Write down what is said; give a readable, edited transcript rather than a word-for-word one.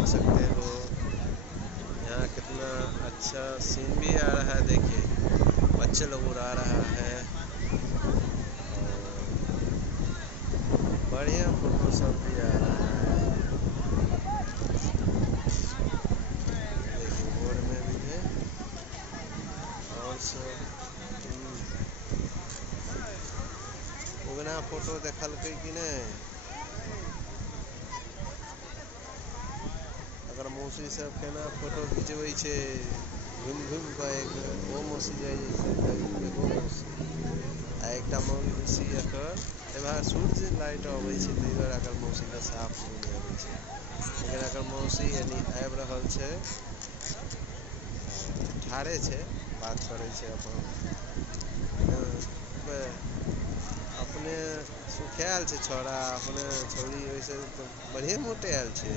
देख सकते हो। यहाँ कितना अच्छा सीन भी आ रहा है, देखिए बच्चे लोग उड़ा रहा है और बढ़िया फोटो सब भी आ रहा है। देखिए बोर्ड में भी है और सब उगना फोटो देखलकै कि नहीं। अगर मौसी सब केना फोटो खिंचबै छै घुमि घुमि कऽ, एक ओ मौसी जाइ छै तऽ एगो मौसी आ एकटा मौसी एकर एम्हर सूर्य लाइट अबै छै ताहि दुआरे एकर मौसीके साफ नहि अबै छै, लेकिन एकर मौसी यानी आबि रहल छै, ठाढ़े छै, बात करै छै अपन। अपने सुखायल छै छौड़ा, अपने छौड़ी ओइसे तऽ बढ़िए मोटेल छै।